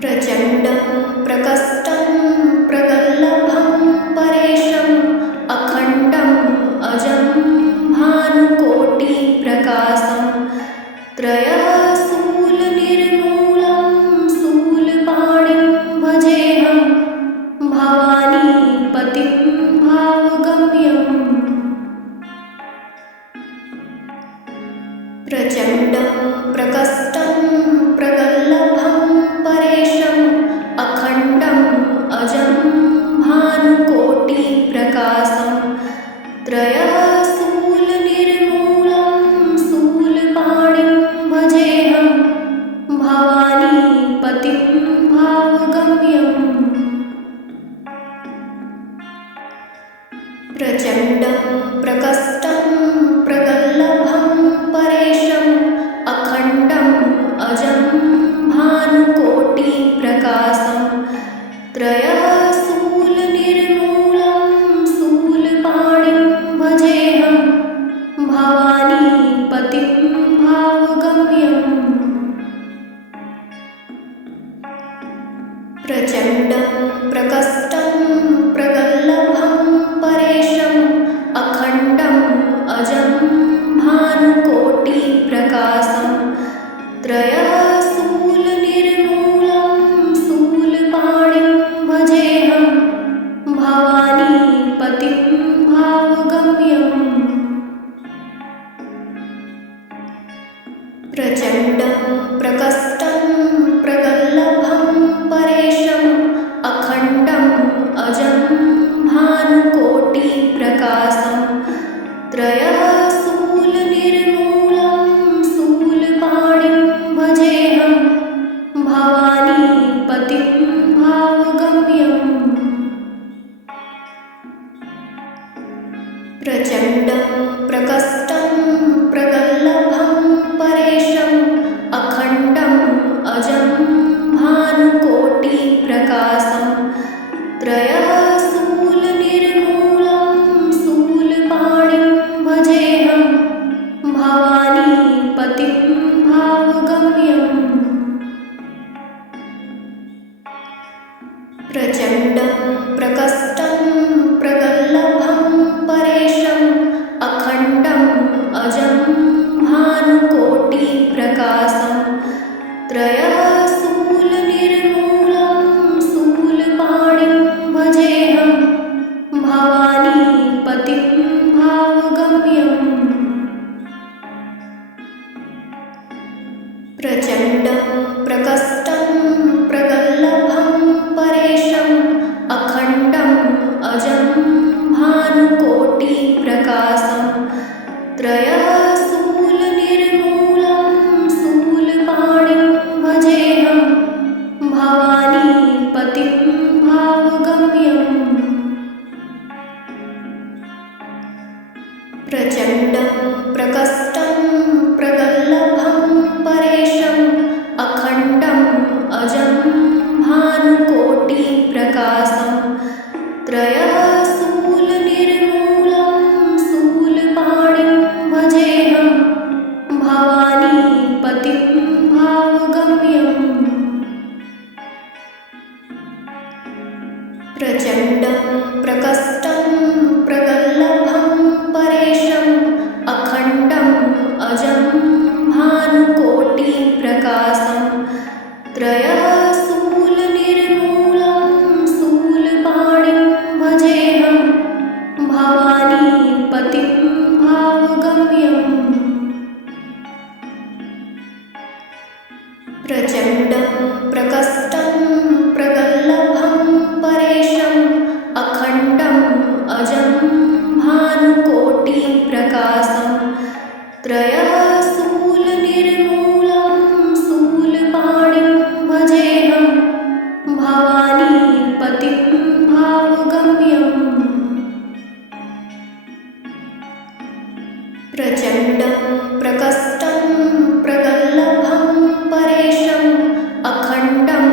प्रचण्डं प्रकष्टं प्रगल्भं परेशम् अखण्डम् अजं भानुकोटिप्रकाशं त्रयः शूलनिर्मूलं शूलपाणिं भजेऽहं भवानीपतिं भावगम्यम्। प्रचण्डं प्रकष्टं प्रगल्भं परेशम् अखण्डम् अजं भानुकोटिप्रकाशं त्रयः शूलनिर्मूलं शूलपाणिं भजेऽहं भवानीपतिं भावगम्यम्। प्रचण्डं प्रकष्टं प्रगल्भं परेशम् अखण्डम् अजं भानुकोटिप्रकाशं त्रयः शूलनिर्मूलं शूलपाणिं भजेऽहं भवानीपतिं भावगम्यम्। प्रचण्डं प्रकष्टं प्रगल्भं परेशम् अखण्डम् अजं भानुकोटिप्रकाशं त्रयः शूलनिर्मूलं शूलपाणिं भजेऽहं भवानीपतिं भावगम्यम्। प्रचण्डं प्रकष्टं प्रगल्भं परेशम् अखण्डम् अजं भानुकोटिप्रकाशं त्रयः शूलनिर्मूलं शूलपाणिं भजेऽहं भवानीपतिं भावगम्यम्। प्रचण्डं प्रकष्टं प्रगल्भं परेशम् अखण्डम् अजं भानुकोटिप्रकाशं त्रयः शूलनिर्मूलं शूलपाणिं भजेऽहं भवानीपतिं भावगम्यम्। प्रचण्डं प्रकष्टं प्रगल्भं परेशम् अखण्डम् अजं भानुकोटिप्रकाशं त्रयः शूलनिर्मूलं शूलपाणिं भजेऽहं भवानीपतिं भावगम्यम्। प्रचण्डं प्रकष्टं प्रगल्भं परेशम् अखण्डम् अजं भानुकोटिप्रकाशं त्रयः शूलनिर्मूलं शूलपाणिं भजेऽहं भवानीपतिं भावगम्यम्। प्रचण्डं प्रकष्टं प्रगल्भं परेशम् अखण्डम् अजं भानुकोटिप्रकाशं त्रयः शूलनिर्मूलं शूलपाणिं भजेऽहं भवानीपतिं भावगम्यम्। प्रचण्डं प्रकष्टं प्रगल्भं परेशम् अखण्डम् अजं भानुकोटिप्रकाशं त्रयः शूलनिर्मूलं शूलपाणिं भजेऽहं भवानीपतिं भावगम्यम्। प्रचण्डं प्रकष्टं प्रगल्भं परेशम् अखण्डम् अजं भानुकोटिप्रकाशं त्रयः शूलनिर्मूलं शूलपाणिं भजेऽहं भवानीपतिं भावगम्यम्। प्रचण्डं प्रकष्टं प्रगल्भं परेशम् अखण्डम्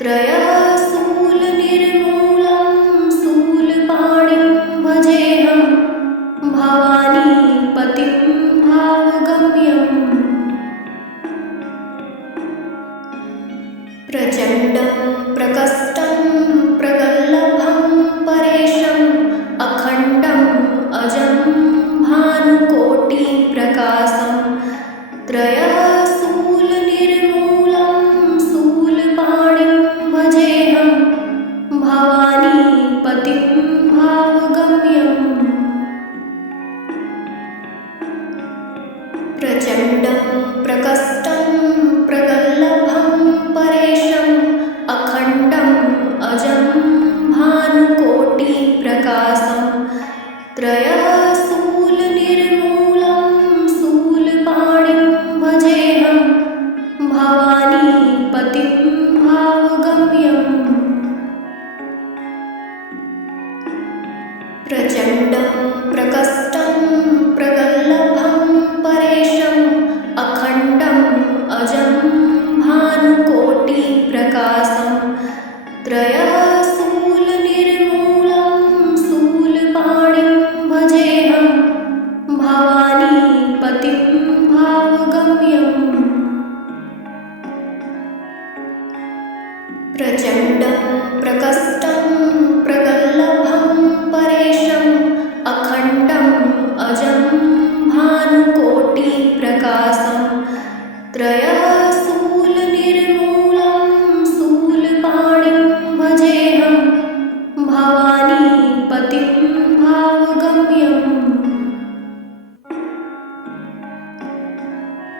त्रयः शूलनिर्मूलं शूलपाणिं भजेऽहं भवानीपतिं भावगम्यम् प्रचण्डं प्रकष्टं प्रगल्भं परेशम् अखण्डम् अजं भानुकोटिप्रकाशं त्रयः शूलनिर्मूलं शूलपाणिं भजेऽहं भवानीपतिं भावगम्यम् प्रचण्डं प्रकष्टं प्रगल्भं परेशम् अखण्डम् अजं भानुकोटिप्रकाशं त्रयः शूलनिर्मूलं शूलपाणिं भजेऽहं भवानीपतिं भावगम्यम् प्रचण्डं प्रकष्टं प्रगल्भं परेशम् अखण्डम् अजं भानुकोटिप्रकाशं त्रयः शूलनिर्मूलं शूलपाणिं भजेऽहं भवानीपतिं भावगम्यम् प्रचण्डं प्रकष्टं प्रगल्भं परेशम् अखण्डम् अजं भानुकोटिप्रकाशं त्रयः शूलनिर्मूलं शूलपाणिं भजेऽहं भवानीपतिं भावगम्यम्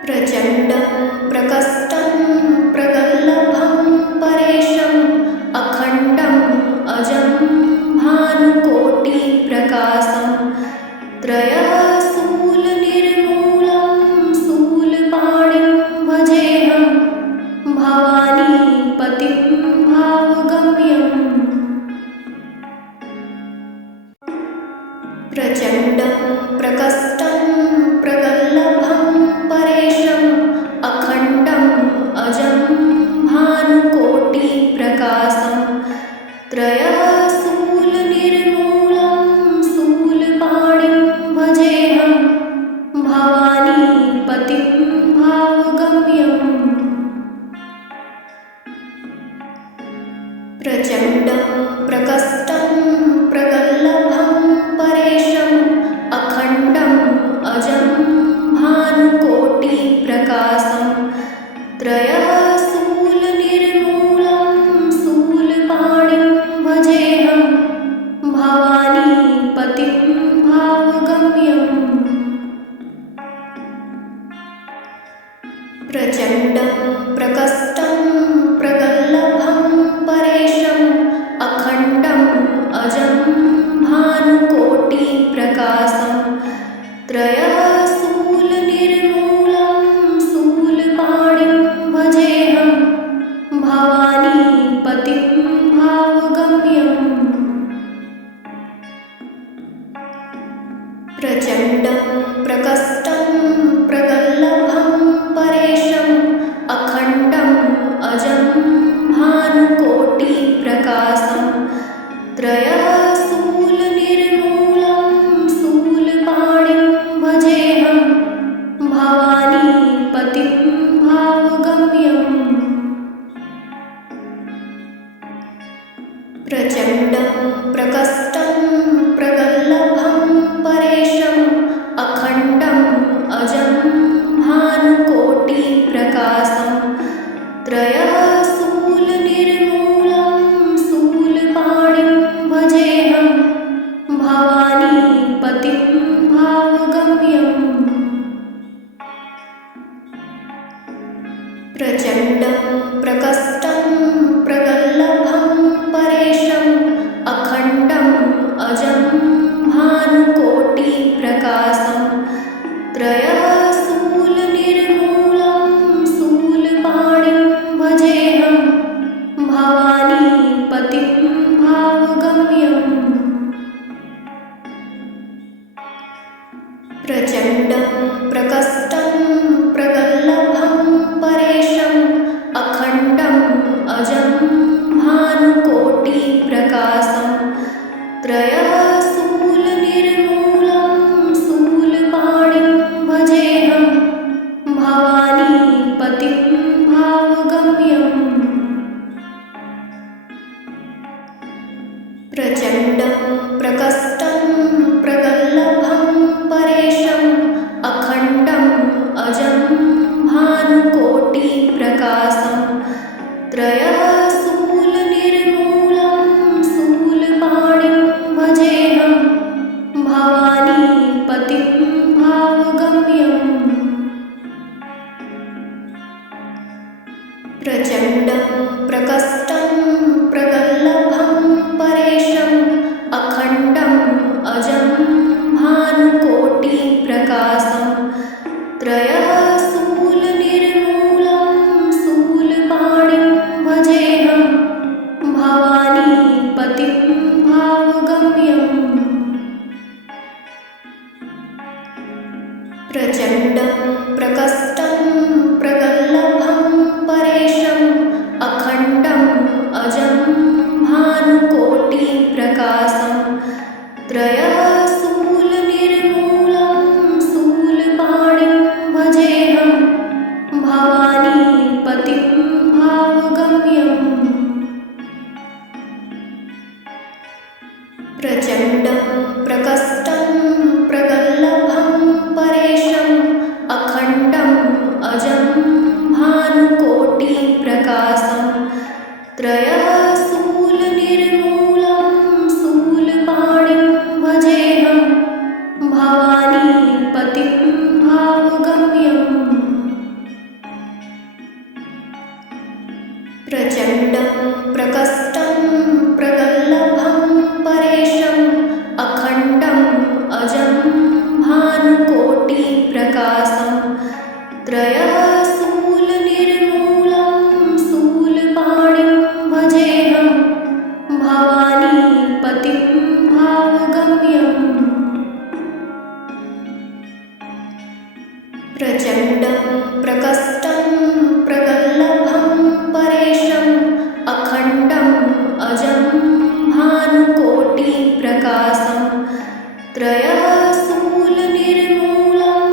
प्रचण्डं प्रकष्टं प्रगल्भं परेशम् अखण्डम् अजं भानुकोटिप्रकाशं त्रयः शूलनिर्मूलं शूलपाणिं भजेऽहं भवानीपतिं भावगम्यम् प्रचण्डं प्रकष्टं प्रगल्भं परेशम् अखण्डम् अजं भानुकोटिप्रकाशं त्रयः शूलनिर्मूलं शूलपाणिं भजेऽहं भवानीपतिं भावगम्यम् प्रचण्डं प्रकष्टं प्रगल्भं परेशम् अखण्डम् अजं भानुकोटिप्रकाशं त्रयः शूलनिर्मूलं शूलपाणिं भजेऽहं भवानीपतिं भावगम्यम् प्रचण्डं प्रकष्टं प्रगल्भं परेशम् अखण्डम् अजं भानुकोटिप्रकाशं त्रयः शूलनिर्मूलं शूलपाणिं भजेऽहं भवानीपतिं भावगम्यम् प्रचण्डं प्रकष्टं प्रगल्भं परेशम् अखण्डम् अजं भानुकोटिप्रकाशं त्रयः शूलनिर्मूलं शूलपाणिं भजेऽहं भवानीपतिं भावगम्यम् प्रचण्डं प्रकष्टं प्रगल्भं परेशम् अखण्डम् अजं भानुकोटिप्रकाशं त्रयः शूलनिर्मूलं शूलपाणिं भजेऽहं भवानीपतिं भावगम्यम् प्रचण्डं प्रकष्टं प्रगल्भं परेशम् अखण्डम् प्रचण्डं प्रकष्टं प्रगल्भं परेशम् अखण्डम् अजं भानुकोटिप्रकाशं त्रयः शूलनिर्मूलं शूलपाणिं भजेऽहं भवानीपतिं भावगम्यम् प्रचण्डं प्रकष्टं प्रगल्भं परेशम् अखण्डम् अजं भानुकोटिप्रकाशं त्रयः शूलनिर्मूलं शूलपाणिं भजेऽहं भवानीपतिं भावगम्यम् प्रचण्डं प्रकष्टं प्रगल्भं परेशम् अखण्डम् अजं भानुकोटिप्रकाशं त्रयः शूलनिर्मूलं शूलपाणिं भजेऽहं भवानीपतिं भावगम्यम् प्रचण्डं प्रकष्टं प्रगल्भं परेशम् अखण्डम् अजं भानुकोटिप्रकाशं त्रयः शूलनिर्मूलं शूलपाणिं भजेऽहं भवानीपतिं भावगम्यम् प्रचण्डं प्रकष्टं प्रगल्भं परेशम् अखण्डम् अजं भानुकोटिप्रकाशं त्रयः शूलनिर्मूलं शूलपाणिं भजेऽहं भवानीपतिं भावगम्यम् प्रचण्डं प्रकष्टं प्रगल्भं परेशम् अखण्डम् अजं भानुकोटिप्रकाशं त्रयः शूलनिर्मूलं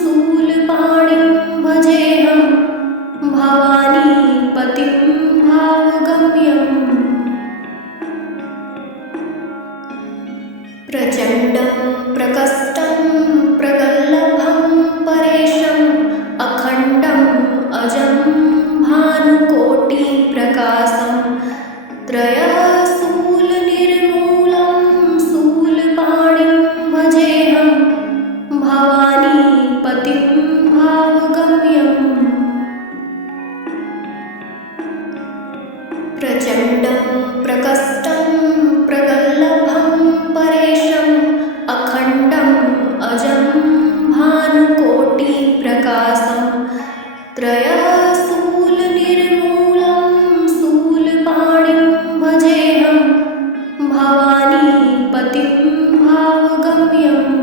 शूलपाणिं भजेऽहं भवानीपतिं भावगम्यम् प्रचण्डं प्रकष्टं प्रगल्भं परेशम् अखण्डम् अजं भानुकोटिप्रकाशं त्रयः शूलनिर्मूलं शूलपाणिं भजेऽहं भवानीपतिं भावगम्यम् प्रचण्डं प्रकष्टं प्रगल्भं परेशम् अखण्डम् अजं भानुकोटिप्रकाशं त्रयः शूलनिर्मूलं शूलपाणिं भजेऽहं भवानीपतिं भावगम्यम्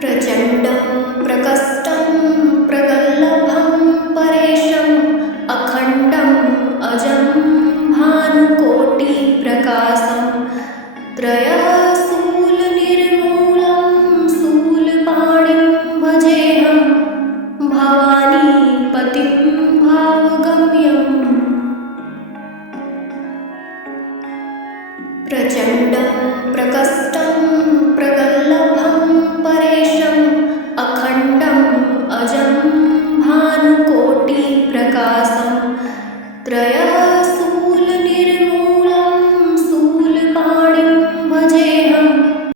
प्रचण्डं प्रकष्टं प्रगल्भं परेशम् अखण्डम् अजं भानुकोटिप्रकाशं त्रयः शूलनिर्मूलं शूलपाणिं भजेऽहं भवानीपतिं भावगम्यम् प्रचण्डं प्रकष्टं प्रगल्भं परेशम् अखण्डम् अजं भानुकोटिप्रकाशं त्रयः